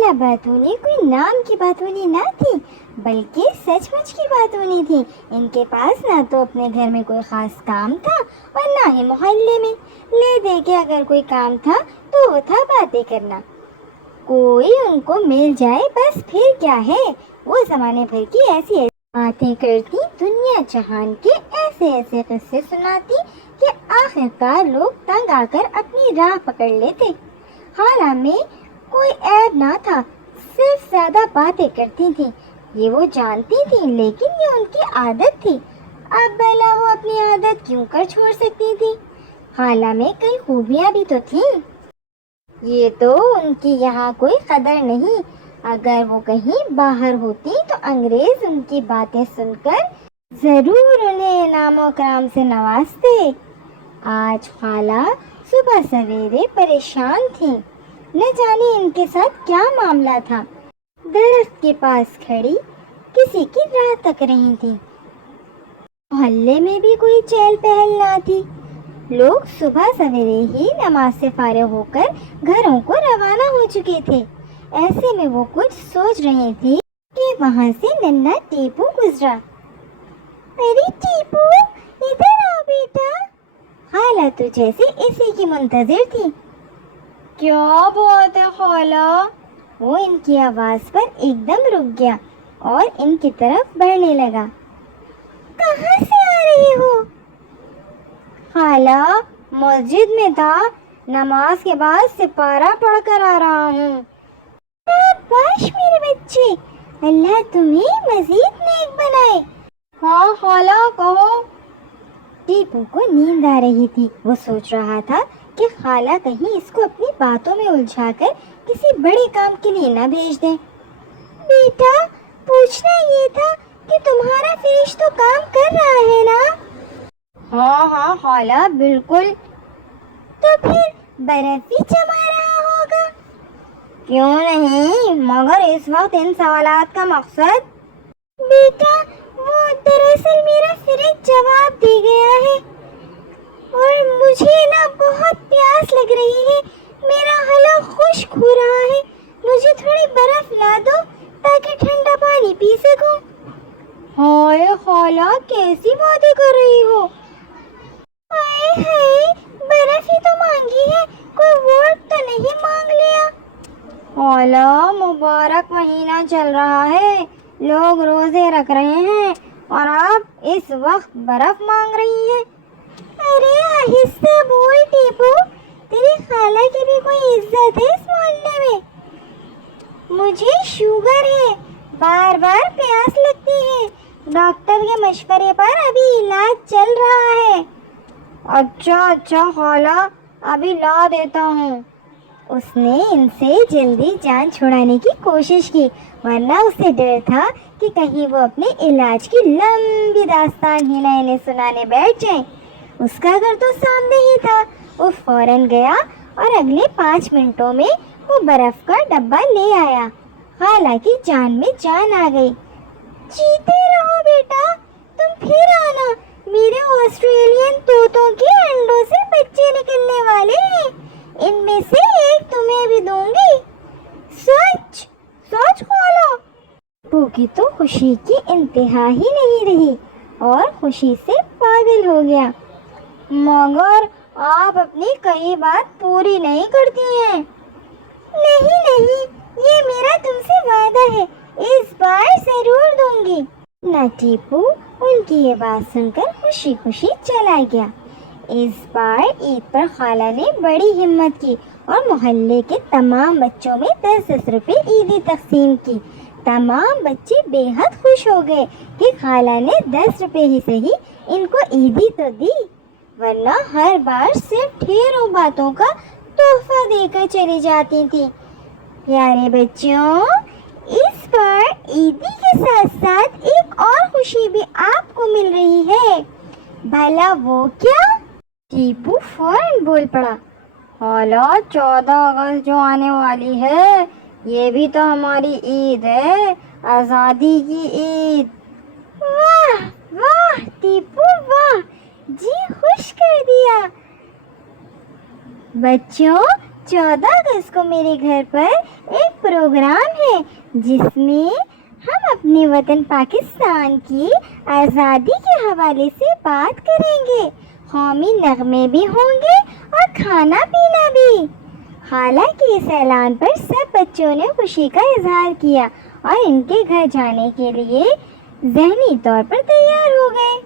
خالہ باتونی کوئی نام کی باتونی نہ تھی بلکہ سچ مچ کی باتونی تھی۔ ان کے پاس نہ تو اپنے گھر میں کوئی خاص کام تھا اور نہ ہی محلے میں۔ لے دے کے اگر کوئی کام تھا تو وہ تھا باتیں کرنا۔ کوئی ان کو مل جائے بس پھر کیا ہے، وہ زمانے بھر کی ایسی ایسی باتیں کرتی، دنیا جہان کے ایسے ایسے قصے سناتی کہ آخر کار لوگ تنگ آ کر اپنی راہ پکڑ لیتے۔ خالہ میں کوئی عیب نہ تھا، صرف زیادہ باتیں کرتی تھیں۔ یہ وہ جانتی تھیں لیکن یہ ان کی عادت تھی۔ اب بھلا وہ اپنی عادت کیوں کر چھوڑ سکتی تھی؟ خالہ میں کئی خوبیاں بھی تو تھیں۔ یہ تو ان کی یہاں کوئی قدر نہیں۔ اگر وہ کہیں باہر ہوتی تو انگریز ان کی باتیں سن کر ضرور انہیں انعام و اکرام سے نوازتے۔ آج خالہ صبح سویرے پریشان تھیں، نہ جانے ان کے ساتھ کیا معاملہ تھا۔ درخت کے پاس کھڑی کسی کی راہ تک رہی تھی۔ محلے میں بھی کوئی چہل پہل نہ تھی۔ لوگ صبح سویرے ہی نماز سے فارغ ہو کر گھروں کو روانہ ہو چکے تھے۔ ایسے میں وہ کچھ سوچ رہی تھی کہ وہاں سے ننھا ٹیپو گزرا۔ ارے ٹیپو، ادھر آ بیٹا۔ خالہ تو جیسے اسی کی منتظر تھی۔ کیا بات ہے خالہ؟ وہ ان کی آواز پر ایک دم رک گیا اور ان کی طرف بڑھنے لگا۔ کہاں سے آ رہی ہو؟ خالہ، مسجد میں تھا، نماز کے بعد سپارہ پڑھ کر آ رہا ہوں۔ شاباش میرے بچے، اللہ تمہیں مزید نیک بنائے۔ ہاں خالہ کہو۔ ٹیپو کو نیند آ رہی تھی۔ وہ سوچ رہا تھا کہ خالہ کہیں اس کو اپنی باتوں میں الجھا کر کسی بڑے کام کے لیے نہ بھیج دیں۔ بیٹا، پوچھنا یہ تھا کہ تمہارا فریج تو کام کر رہا ہے نا؟ ہاں خالہ بالکل۔ تو پھر برف بھی جما رہا ہوگا؟ کیوں نہیں، مگر اس وقت ان سوالات کا مقصد؟ بیٹا، وہ دراصل میرا فریج جواب دے گیا ہے اور مجھے نا بہت پیاس لگ رہی ہے، میرا گلا خشک ہو رہا ہے، مجھے تھوڑی برف لا دو تاکہ ٹھنڈا پانی پی سکوں۔ ہائے خالہ، کیسی باتیں کر رہی ہو؟ ہائے، برف ہی تو مانگی ہے، کوئی ووٹ تو نہیں مانگ لیا؟ خالہ، مبارک مہینہ چل رہا ہے، لوگ روزے رکھ رہے ہیں اور آپ اس وقت برف مانگ رہی ہیں۔ ارے آہستہ بول ٹیپو، تیری خالہ کی بھی کوئی عزت ہے اس محلے میں؟ مجھے شوگر ہے، بار بار پیاس لگتی ہے، ڈاکٹر کے مشورے پر ابھی علاج چل رہا ہے۔ اچھا خالہ، ابھی لا دیتا ہوں۔ اس نے ان سے جلدی جان چھڑانے کی کوشش کی، ورنہ اسے ڈر تھا کہ کہیں وہ اپنے علاج کی لمبی داستان ہی نہ انہیں سنانے بیٹھ جائیں۔ اس کا گھر تو سامنے ہی تھا۔ وہ فوراً گیا اور اگلے 5 منٹوں میں وہ برف کا ڈبہ لے آیا۔ خالہ کی جان میں جان آ گئی۔ جیتے رہو بیٹا، تم پھر آنا، میرے آسٹریلین طوطوں کے انڈوں سے بچے نکلنے والے ہیں، ان میں سے ایک تمہیں بھی دوں گی۔ سچ خالہ؟ ٹیپو کی تو خوشی کی انتہا ہی نہیں رہی اور خوشی سے پاگل ہو گیا۔ مگر آپ اپنی کئی بات پوری نہیں کرتی ہیں۔ نہیں، یہ میرا تم سے وعدہ ہے، اس بار ضرور دوں گی۔ نہ ٹیپو ان کی یہ بات سن کر خوشی خوشی چلا گیا۔ اس بار عید پر خالہ نے بڑی ہمت کی اور محلے کے تمام بچوں میں 10 روپے عیدی تقسیم کی۔ تمام بچے بے حد خوش ہو گئے کہ خالہ نے 10 روپے ہی صحیح ان کو عیدی تو دی، ورنہ ہر بار صرف ڈھیروں باتوں کا تحفہ دے کر چلی جاتی تھی۔ پیارے بچوں، اس بار عیدی کے ساتھ ساتھ ایک اور خوشی بھی آپ کو مل رہی ہے۔ بھلا وہ کیا؟ ٹیپو فوراً بول پڑا۔ خالہ، 14 اگست جو آنے والی ہے، یہ بھی تو ہماری عید ہے، آزادی کی عید۔ واہ ٹیپو واہ، جی خوش کر دیا۔ بچوں، 14 اگست کو میرے گھر پر ایک प्रोग्राम है जिसमें हम अपने वतन पाकिस्तान की आज़ादी के हवाले से बात करेंगे। कौमी नगमे भी होंगे और खाना पीना भी। हालांकि इस ऐलान पर सब बच्चों ने खुशी का इजहार किया और इनके घर जाने के लिए ज़हनी तौर पर तैयार हो गए।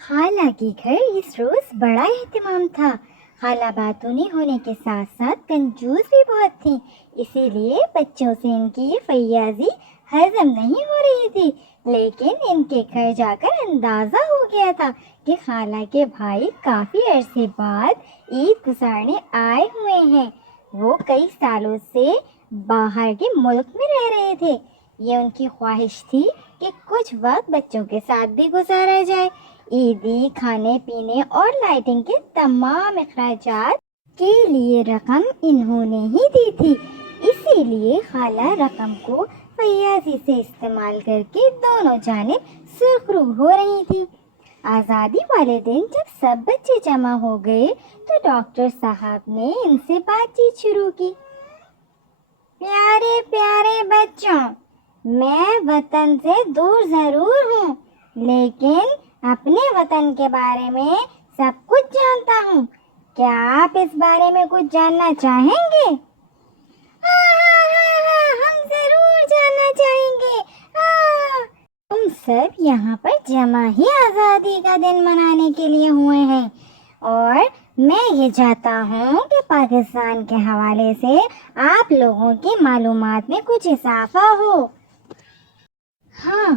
खाला के घर इस रोज़ बड़ा एहतमाम था। खाला बातूनी होने के साथ साथ कंजूस भी बहुत थी, इसीलिए बच्चों से इनकी ये फैयाजी हजम नहीं हो रही थी। लेकिन इनके घर जाकर अंदाज़ा हो गया था कि खाला के भाई काफ़ी अरसे बाद ईद गुजारने आए हुए हैं। वो कई सालों से बाहर के मुल्क में रह रहे थे। ये उनकी ख्वाहिश थी कि कुछ वक्त बच्चों के साथ भी गुजारा जाए। ईदी, खाने पीने और लाइटिंग के तमाम अखराजात के लिए रकम इन्होंने ही दी थी, इसीलिए खाला रकम को फैयाजी से इस्तेमाल करके दोनों जानिब सुरखरू हो रही थी। आज़ादी वाले दिन जब सब बच्चे जमा हो गए तो डॉक्टर साहब ने इनसे बातचीत शुरू की। प्यारे प्यारे बच्चों, मैं वतन से दूर ज़रूर हूँ, लेकिन अपने वतन के बारे में सब कुछ जानता हूँ। क्या आप इस बारे में कुछ जानना चाहेंगे? हाँ, हम जरूर जानना चाहेंगे। तुम सब यहाँ पर जमा ही आज़ादी का दिन मनाने के लिए हुए हैं और मैं ये चाहता हूँ कि पाकिस्तान के हवाले से आप लोगों की मालूमात में कुछ इजाफा हो। हाँ,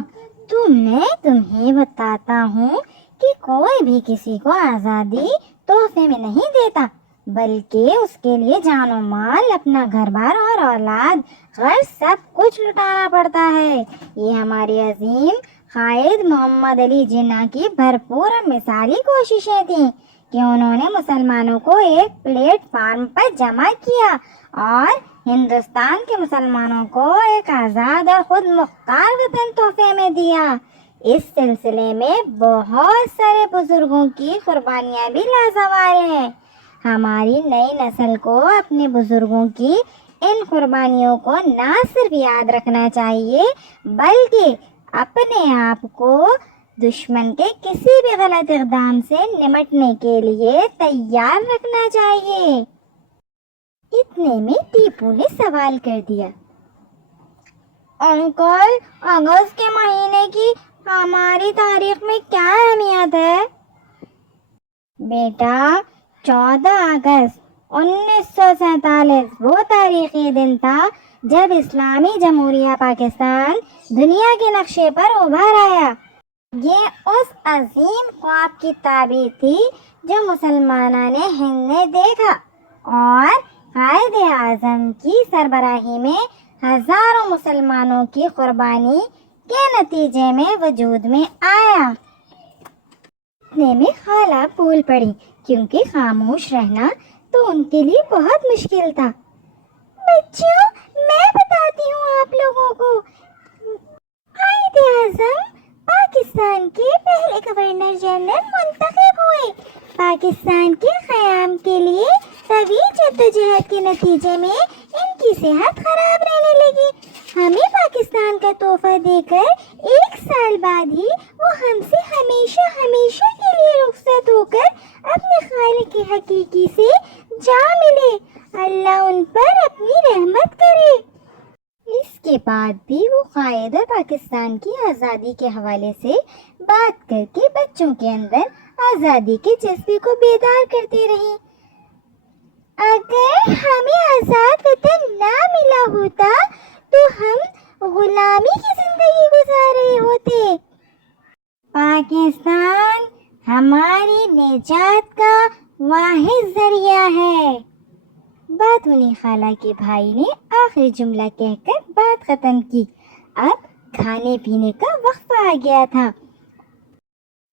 तो मैं तुम्हें बताता हूँ कि कोई भी किसी को आज़ादी तोहफे में नहीं देता, बल्कि उसके लिए जानो माल, अपना घर बार और औलाद घर सब कुछ लुटाना पड़ता है। ये हमारी अजीम कायद मोहम्मद अली जिन्ना की भरपूर और मिसाली कोशिशें थीं कि उन्होंने मुसलमानों को एक प्लेटफार्म पर जमा किया और हिंदुस्तान के मुसलमानों को एक आज़ाद और खुद मुख्तार वतन तोहफे में दिया। इस सिलसिले में बहुत सारे बुजुर्गों की कुर्बानियाँ भी लाजवाब हैं। हमारी नई नस्ल को अपने बुजुर्गों की इन कुर्बानियों को ना सिर्फ याद रखना चाहिए, बल्कि अपने आप को दुश्मन के किसी भी गलत इक़दाम से निपटने के लिए तैयार रखना चाहिए। इतने में टीपू ने सवाल कर दिया। अंकल, अगस्त के महीने की हमारी तारीख में क्या अहमियत है? बेटा, 14 अगस्त 1947 वो तारीखी दिन था जब इस्लामी जमहूरिया पाकिस्तान दुनिया के नक्शे पर उभर आया। ये उस अजीम ख्वाब की ताबीर थी जो मुसलमानों ने हिंद में देखा और कायद आज़म की सरबराही में हजारों मुसलमानों की कुर्बानी के नतीजे में वजूद में आया। इतने में खाला बोल पड़ी, क्योंकि खामोश रहना तो उनके लिए बहुत मुश्किल था। बच्चों, मैं बताती हूँ आप लोगों को। कायद आज़म पाकिस्तान के पहले गवर्नर जनरल मुंतखब हुए। पाकिस्तान के क़याम के लिए तवील जद्दोजहद के नतीजे में इनकी सेहत खराब रहने लगी। हमें पाकिस्तान का तोहफा देकर 1 साल बाद ही वो हमसे हमेशा हमेशा के लिए रुखसत होकर अपने खालिक हकीकी से जा मिले। अल्लाह उन पर अपनी रहमत करे। इसके बाद भी वो कायद और पाकिस्तान की आज़ादी के हवाले से बात करके बच्चों के अंदर आज़ादी के जज्बे को बेदार करती रही। अगर हमें आज़ाद वतन ना मिला होता तो हम गुलामी की जिंदगी गुजार रहे होते। पाकिस्तान हमारी निजात का वाहिद जरिया है। बातूनी खाला के भाई ने आखिरी जुमला कहकर बात खत्म की। अब खाने पीने का वक्फा आ गया था।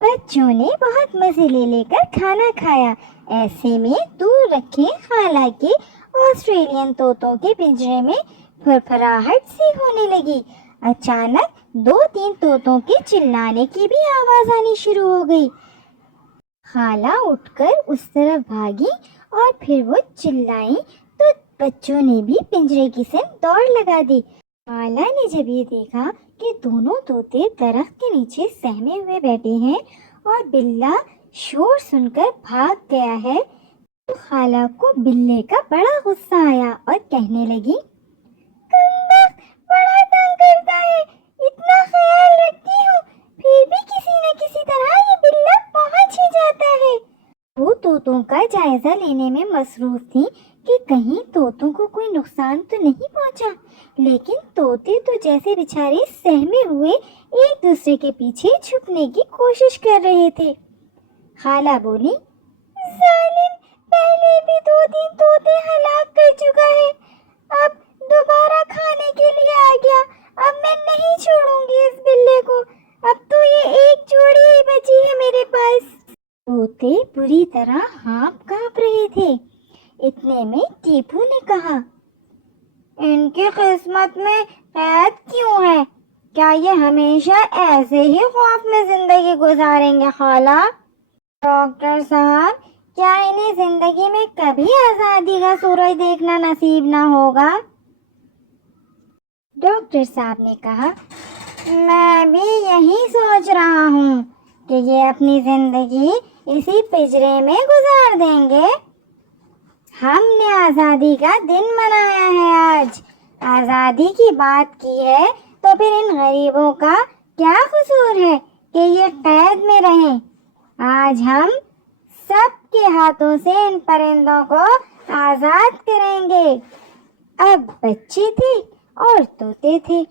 बच्चों ने बहुत मजे ले लेकर खाना खाया। ऐसे में दूर रखे खाला के ऑस्ट्रेलियन तोतों के पिंजरे में फरफराहट सी होने लगी। अचानक 2-3 तोतों के चिल्लाने की भी आवाज आनी शुरू हो गई। खाला उठकर उस तरफ भागी और फिर वो चिल्लाई तो बच्चों ने भी पिंजरे की तरफ दौड़ लगा दी। माला ने जब ये देखा कि दोनों तोते दरख्त के नीचे सहमे हुए बैठे हैं और बिल्ला शोर सुनकर भाग गया है, तो खाला को बिल्ले का बड़ा गुस्सा आया और कहने लगी, कमबख्त, बड़ा तंग करता है, इतना ख्याल रखती हूँ, फिर भी किसी न किसी तरह ये बिल्ला पहुंच ही जाता है। वो तोतों का जायजा लेने में मसरूफ थी कि कहीं तोतों को कोई नुकसान तो नहीं पहुंचा, लेकिन तोते तो जैसे बेचारे सहमे हुए एक दूसरे के पीछे छुपने की कोशिश कर रहे थे। खाला बोली, जालिम, पहले भी 2-3 तोते हलाक कर चुका है, अब दोबारा खाने के लिए आ गया। अब मैं नहीं छोड़ूंगी इस बिल्ले को, अब तो ये एक जोड़ी ही बची है मेरे पास। तोते बुरी तरह हाँफ काँप रहे थे। इतने में टीपू ने कहा, इनकी किस्मत में कैद क्यों है? क्या ये हमेशा ऐसे ही खौफ में जिंदगी गुजारेंगे खाला? डॉक्टर साहब, क्या इन्हें जिंदगी में कभी आजादी का सूरज देखना नसीब ना होगा? डॉक्टर साहब ने कहा, मैं भी यही सोच रहा हूँ कि ये अपनी जिंदगी इसी पिंजरे में गुजार देंगे। हमने आज़ादी का दिन मनाया है आज, आज़ादी की बात की है, तो फिर इन गरीबों का क्या कसूर है कि ये कैद में रहें? आज हम सबके हाथों से इन परिंदों को आज़ाद करेंगे। अब बच्चे थे और तोते थे।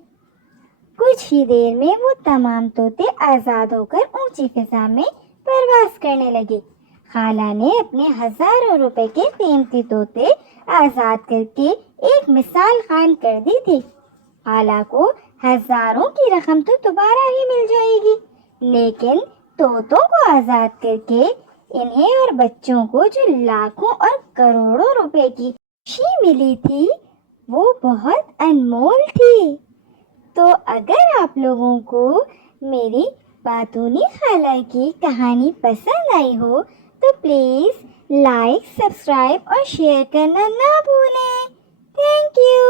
कुछ ही देर में वो तमाम तोते आज़ाद होकर ऊंची फिजा में परवास करने लगे। खाला ने अपने हजारों रुपए के कीमती तोते आज़ाद करके एक मिसाल कायम कर दी थी। खाला को हजारों की रकम तो दोबारा ही मिल जाएगी, लेकिन तोतों को आज़ाद करके इन्हें और बच्चों को जो लाखों और करोड़ों रुपए की खुशी मिली थी, वो बहुत अनमोल थी। तो अगर आप लोगों को मेरी बातूनी खाला की कहानी पसंद आई हो तो प्लीज़ लाइक, सब्सक्राइब और शेयर करना ना भूलें। Thank you.